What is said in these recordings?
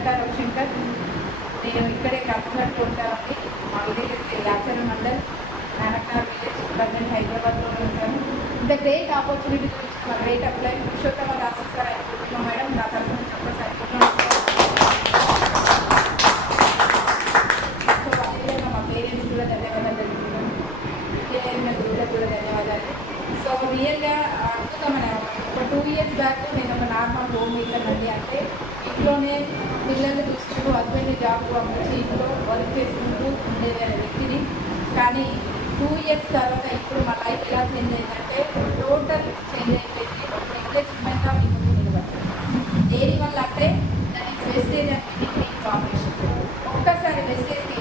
నడక రవిశంకర్. నేను ఇక్కడే కర్నూలులో ఉంటానండి. మా విలేజ్ యాచర్ మండల్, నానక్నార్ విలేజ్, ప్రజెంట్ హైదరాబాద్లోనే ఉంటాను. ఇంత గ్రేట్ ఆపర్చునిటీ గురించి మా great apply Purushottama Das sir అనుకుంటున్నాం మేడం. నా తరఫు నుంచి ఒక్కసారి సో అదేవిధంగా మా పేరెంట్స్ కూడా ధన్యవాదాలు తెలుపుతున్నాను. ఇంజనీరింగ్ గురువులకు కూడా ధన్యవాదాలు. సో రియల్గా అద్భుతమైన ఒక 2 years బ్యాక్ నేను ఒక నార్మల్ హోమ్ మేకర్ అండి. అంటే ఇంట్లోనే పిల్లల్ని చూసుకుంటూ హస్బెండ్ని జాబ్ పంపించి ఇంట్లో వర్క్ చేసుకుంటూ ఉండేది వ్యక్తిని. కానీ 2 years తర్వాత ఇప్పుడు మా లైఫ్ ఎలా చేంజ్ అయిందంటే టోటల్ చేంజ్ అయిపోయింది. ఇన్వెస్ట్మెంట్గా మీ ముందు నిలబడుతుంది. దేనివల్ల అంటే దాని వెస్టేజ్ అండ్ కాంబినేషన్. ఒక్కసారి వెస్టేజ్కి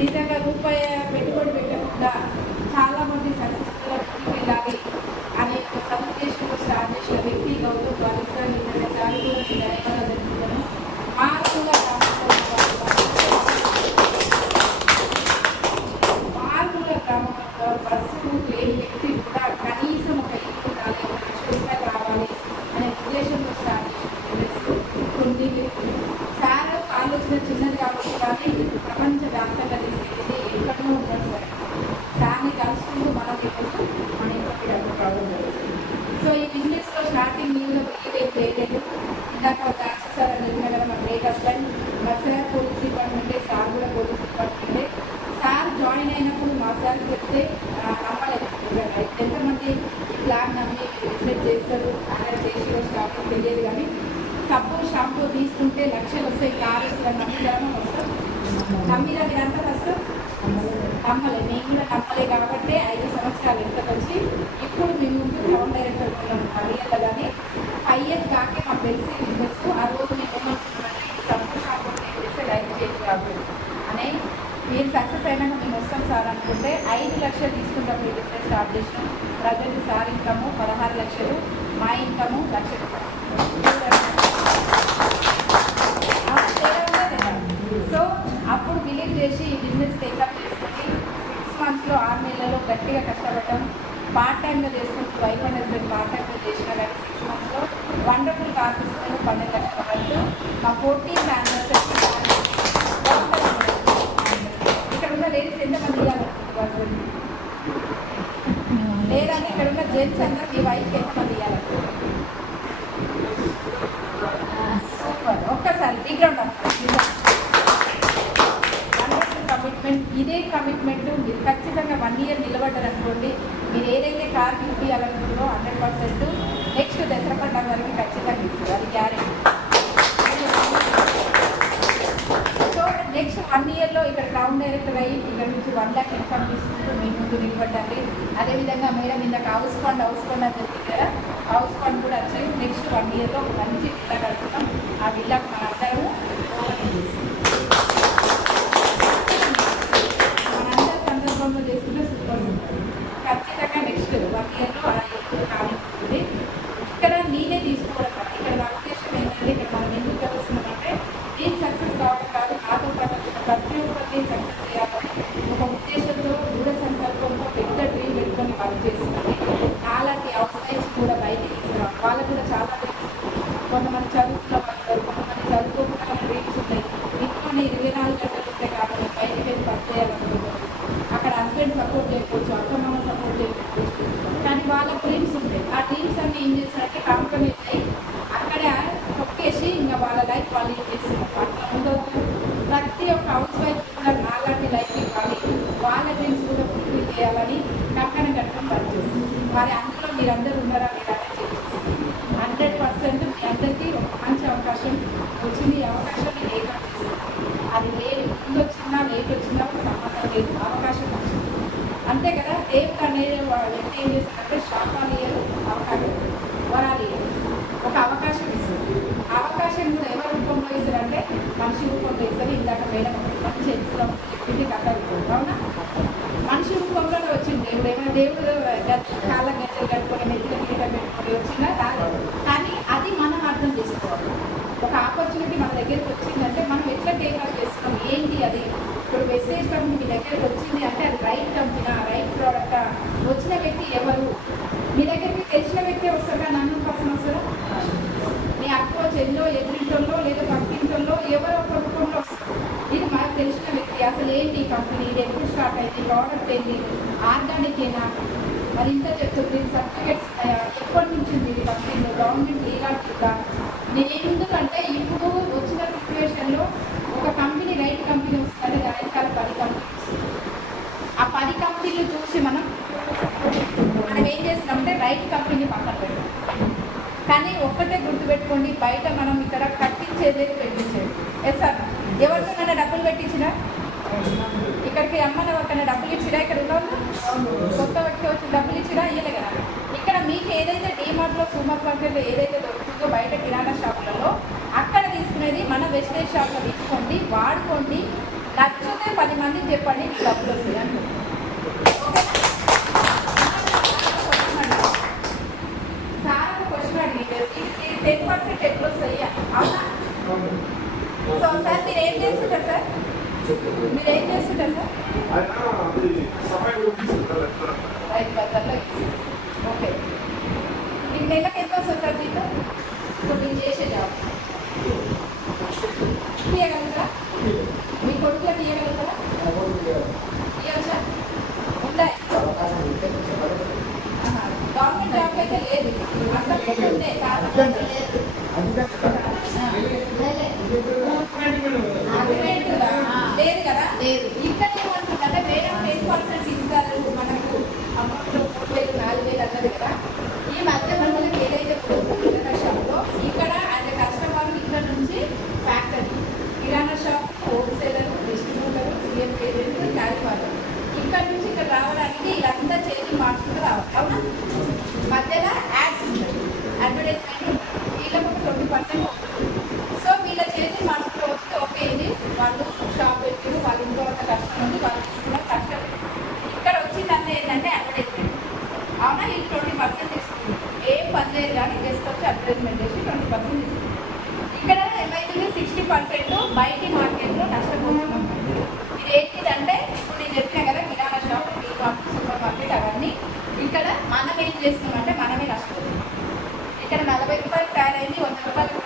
నిజంగా రూపాయి పెట్టుబడి పెట్టకుండా చాలామంది సక్సెస్ఫుల్గా ముందుకు వెళ్ళాలి అనే ఒక సబ్జెక్ట్లో స్టార్ట్ చేసిన వ్యక్తి గౌతమ్ బాలిస్తా. నిజంగా చాలా కూడా ధన్యవాదాలు తెలుపుతున్నాను. మారుమూల గ్రామంలో బస్సు లేని వ్యక్తి కూడా కనీసం ఒక ఇల్లు ఉండాలి, ఒక ₹1,00,000 రావాలి అనే ఉద్దేశంతో స్టార్ట్ చేసిన కొన్ని సార్ ఆలోచన చిన్నది కాబట్టి కానీ ప్రపంచ వ్యాప్తంగా తీసుకెళ్ళి ఎక్కడో ఉంటారు సార్. దాన్ని కలుసుకుంటూ మనకి మన ఇంట్లో డబ్బు ప్రాబ్లం జరుగుతుంది. సో ఈ బిజినెస్లో స్టార్టింగ్ న్యూలో బిలీవ్ ఏం చేయలేదు. ఇందాక శాస్త్రి సార్ అని చెప్పిన కదా మా గ్రేట్ హస్బెండ్ బస్రా పోలీస్ డిపార్ట్మెంటే, సార్ కూడా పోలీస్ డిపార్ట్మెంటే. సార్ జాయిన్ అయినప్పుడు మా సార్ చెప్తే నమ్మలేదు. ఎంతమంది ప్లాన్ నమ్మి బిజినెస్ చేస్తారు అనేది చేసి స్టార్టింగ్ తెలియదు. కానీ సబ్బు షాంపూ తీసుకుంటే లక్షలు వస్తాయి, కారు వస్తుంది నమ్మిదామో వస్తాం. నమ్మిదా మీరంతా ఫస్ట్ నమ్మలే. మేము కూడా నమ్మలే కాబట్టి 5 సంవత్సరాలు వెనుకకు వచ్చి ఇప్పుడు మేము ముందు టౌన్ డైరెక్టర్ ఉన్నాం అడిగేలా. కానీ 5 years దాకే మాకు తెలిసి బిజినెస్. ఆ రోజు మేము ఏమనుకున్నామంటే సబ్బు షాంపూ చేస్తే లైఫ్ చేంజ్ కాదు అని. మీరు సక్సెస్ అయినాక మేము వస్తాం సార్ అనుకుంటే 5 లక్షలు తీసుకుంటాం. మీ బిజినెస్ స్టార్ట్ చేసినాం. ప్రజెంట్ సార్ ఇన్కము 16 లక్షలు, మా ఇన్కము ₹1,00,000. సో అప్పుడు బిలీవ్ చేసి ఈ బిజినెస్ టేకప్ చేసుకుని 6 monthsలో 6 నెలల్లో గట్టిగా కష్టపడటం. పార్ట్ టైంలో చేసుకుంటూ వైఫ్ అండ్ హస్బెండ్ పార్ట్ టైంలో చేసినా కానీ 6 monthsలో వండర్ఫుల్ కార్ తీసుకుని 12 లక్షల వరకు మా 14th anniversary. ఇక్కడ ఉన్న లేడీస్ ఎంతమంది ఇవ్వాలనుకుంటున్నారు? లేదంటే ఇక్కడ ఉన్న జెంట్స్ అందరూ మీ వైఫ్కి ఎంతమంది ఇవ్వాలనుకుంటున్నారు? సూపర్. ఒక్కసారి బిగ్ రౌండ్ ఆఫ్ కమిట్మెంట్. ఇదే కమిట్మెంట్ మీరు ఖచ్చితంగా 1 year నిలబడ్డారనుకోండి. మీరు ఏదైతే కార్ గిఫ్ట్ ఇవ్వాలనుకుంటారో 100% నెక్స్ట్ దసరా పండుగ వరకు ఖచ్చితంగా ఇస్తారు. అది గ్యారెంటీ. సో నెక్స్ట్ 1 yearలో ఇక్కడ టౌన్ డైరెక్టర్ అయ్యి ఇక్కడ నుంచి 1 lakh ఇన్కమ్ తీసుకుంటూ మీ ముందు నిలబడ్డాలి. అదేవిధంగా మేడం ఇందాక హౌస్ ఫండ్ అని చెప్పింది కదా, హౌస్ ఫండ్ కూడా వచ్చి నెక్స్ట్ 1 yearలో మంచి విల్లా కడుతున్నాం. ఆ విల్లాకు మన అందరము మనందరి సందర్భంలో చేసుకుంటే సూపర్ ఉంటుంది. ఖచ్చితంగా నెక్స్ట్ 1 yearలో అలా ఎప్పుడు కానిస్తుంది. ఇక్కడ నేనే తీసుకోవడం కాదు. ఇక్కడ నా ఉద్దేశం ఏంటంటే ఇక్కడ మనం ఎందుకు కలుస్తున్నామంటే నేను సక్సెస్ కావడం కాదు, నాతో పాటు ప్రతి ఒక్కరిని సక్సెస్ చేయాలని ఒక ఉద్దేశంతో దృఢ సంకల్పంతో పెద్ద డ్రీమ్ పెట్టుకొని వర్క్ చేస్తుంది. అలాంటి హౌస్ వైఫ్స్ కూడా బయటికి తీసుకురాం. వాళ్ళకు కూడా చాలా డ్రీమ్స్. కొంతమంది చదువుకున్న వాళ్ళు, కొంతమంది చదువుకోకుండా డ్రీమ్స్ ఉంటాయి. ఇంట్లోనే 24 గంటలు ఉంటే కాదు బయటికి వెళ్ళి వర్క్ చేయాలనుకుంటున్నారు. అక్కడ హస్బెండ్ సపోర్ట్ చేయకపోవచ్చు, అత్తమామ సపోర్ట్ చేయకపోవచ్చు, కానీ వాళ్ళ డ్రీమ్స్ ఉంటాయి. ఆ డ్రీమ్స్ అన్నీ ఏం చేస్తారంటే కాంప్రమైజ్ అయ్యి అక్కడ తొక్కేసి ఇంకా వాళ్ళ లైఫ్ వాళ్ళు ఏం చేస్తున్నారు. అట్లా ఉండొద్దు. ప్రతి ఒక్క హౌస్ వైఫ్ కూడా నాలాంటి లైఫ్ ఇవ్వాలి, వాళ్ళ డ్రీమ్స్ కూడా ఫుల్ఫిల్ చేయాలని కంకణం కట్టుకొని వర్క్ చేస్తుంది. మరి అందులో మీరందరూ ఉన్నారా లేదా అనేది చెప్పేసి 100% మీ అందరికీ ఒక మంచి అవకాశం వచ్చింది. ఈ అవకాశాన్ని టేకప్ చేస్తుంది. అది ముందు వచ్చినా లేట్ వచ్చినా సంబంధం లేదు, అవకాశం వచ్చింది అంతే కదా. దేవుడు అనేది వ్యక్తి ఏం చేస్తారంటే శాపాలు ఇయ్యరు, అవకాశం వరాలు ఇయ్యరు, ఒక అవకాశం ఇస్తారు. అవకాశం కూడా ఎవరి రూపంలో ఇస్తారంటే మనిషి రూపంలో ఇస్తారు. ఇందాక మేడం మంచి ఎక్స్లో చెప్పింది కథ అవునా. మనిషి రూపంలోనే వచ్చింది దేవుడు. ఏమైనా దేవుడు కాళ్ళ గజ్జలు కట్టుకొని నెత్తిన కిరీటం పెట్టుకొని వచ్చిందా కాదు. కానీ అది మనం అర్థం చేసుకోవాలి. ఒక ఆపర్చునిటీ మన దగ్గరికి వచ్చిందంటే మనం ఎట్లా టేకప్ చేస్తున్నాం, ఏంటి అది. ఇప్పుడు వెస్టేజ్ కంపెనీ మీ దగ్గరికి వచ్చింది అంటే అది రైట్ కంపెనీ, రైట్ ప్రోడక్టా, వచ్చిన వ్యక్తి ఎవరు, మీ దగ్గరికి తెలిసిన వ్యక్తి వస్తారా, నన్ను పర్సన్ చెల్లో ఎదురింటోళ్ళో లేదా పక్కింటోళ్ళో ఎవరో ఒక రూపంలో వస్తుంది. ఇది మనకు తెలిసిన వ్యక్తి అసలు ఏంటి ఈ కంపెనీ, ఇది ఎప్పుడు స్టార్ట్ అయింది, ప్రోడక్ట్ ఏంటి, ఆర్గానిక్ ఏనా, మరి ఇంత చెప్తుంది, సర్టిఫికేట్స్ ఎప్పటి నుంచి ఉంది ఇది కంపెనీలో, గవర్నమెంట్ ఇలాంటిగా. నేను ఎందుకంటే ఇప్పుడు వచ్చిన సిచ్యువేషన్లో ఒక కంపెనీ రైట్ కంపెనీ వస్తుందంటే దాని వెనకాల 10 కంపెనీస్. ఆ 10 కంపెనీలు చూసి మనం ఏం చేస్తున్నామంటే రైట్ కంపెనీని పక్కన పెట్టాం. కానీ ఒక్కటే గుర్తుపెట్టుకోండి, బయట మనం ఇక్కడ కట్టించేదే పెట్టించేది. ఎస్ సార్, ఎవరికైనా డబ్బులు పెట్టించినా, ఇక్కడికి అమ్మని ఎవరికైనా డబ్బులు ఇచ్చినా, ఇక్కడ ఉన్న కొత్త వ్యక్తి వచ్చి డబ్బులు ఇచ్చినా ఇయ్యలే కదా. ఇక్కడ మీకు ఏదైతే డీమార్ట్లో, సూపర్ మార్కెట్లో ఏదైతే దొరుకుతుందో బయట కిరాణా షాపులలో అక్కడ తీసుకునేది మన వెజిటేజ్ షాప్లో తీసుకోండి, వాడుకోండి, నచ్చితే 10 మందికి చెప్పండి, మీకు డబ్బులు వస్తాయి అంటే. సార్ ఒక క్వశ్చన్ అడిగారు, ఇది 10% ఎప్పుడు వస్తాయి అవునా? సో సార్ మీరు ఏం చేస్తుంటారు సార్? రైతు బజార్లో. ఓకే, మీకు నెలకు ఎంత వస్తుంది సార్ జీతం? ఇప్పుడు మీరు చేసే జాబ్ తీయగలుగుతారా? మీ కొడుకులకు తీయగలుగుతారా? ఇవ్వచ్చా? ఉంటాయి. గవర్నమెంట్ జాబ్ అయితే లేదు, అంతకుముందు ఉండే లేదు కదా. ఇక్కడ ఏమంటుందంటే వేరే 10% ఇస్తారు మనకు అమౌంట్ 3,000 4,000 అన్నది కదా. ఈ మధ్య మనకి ఏదైతే కిరాణా షాప్లో ఇక్కడ అంటే కస్టమర్ ఇక్కడ నుంచి factory, kirana shop, wholesaler, distributor, CF agent, carry ఇక్కడ నుంచి ఇక్కడ రావడానికి వీళ్ళంతా చేంజ్ మార్చుకుంటూ రావాలి అవునా? మధ్యలో యాడ్స్ ఉంటాయి, అడ్వర్టైజ్మెంట్ ఉంటుంది, వీళ్ళకు 20% ఉంటుంది. సో వీళ్ళ చేంజ్ మార్చుకుంటూ వస్తే ఓకే, ఇది వాళ్ళు షాప్ పెట్టారు, వాళ్ళు ఇంకో కష్టం ఉంది, వాళ్ళు తీసుకున్న కష్టం. ఇక్కడ వచ్చిందంటే ఏంటంటే అడ్వర్టైజ్మెంట్ అవునా? వీళ్ళు 20% తీసుకుంటారు. ఏం పని లేదు కానీ తీసుకొచ్చి అడ్వర్టైజ్మెంట్ చేసి 20% తీసుకుంటారు. ఇక్కడ ఏమైతుంది, 60% బయటి మార్కెట్లో నష్టపోతున్నాం. ఇది ఏంటిదంటే ఇప్పుడు నేను చెప్పిన